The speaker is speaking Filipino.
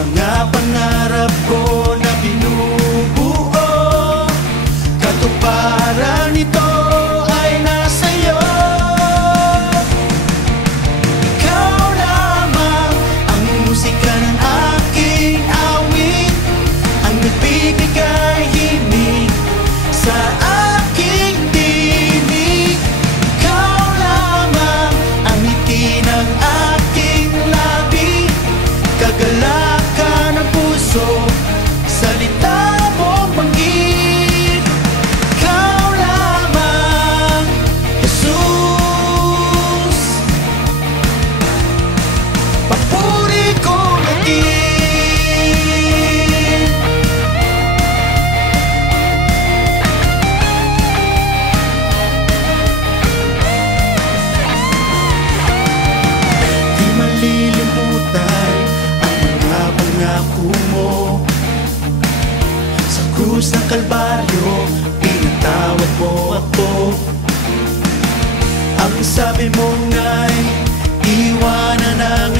mga pangarap ko na binubuo, katuparan nito ay nasa iyo. Ikaw lamang ang musika ng aking awit, ang nagbibigay himig sa aking tinig. Ikaw lamang ang ngiti ng aking labi, kagalakan ng puso, salita mong banggit. Ikaw lamang, Jesus, papuri kong atin. Di malilimutan ang mga pangako mo. Sa krus ng Kalbaryo, pinatawad mo ako. Ang sabi mo nga'y iwanan ang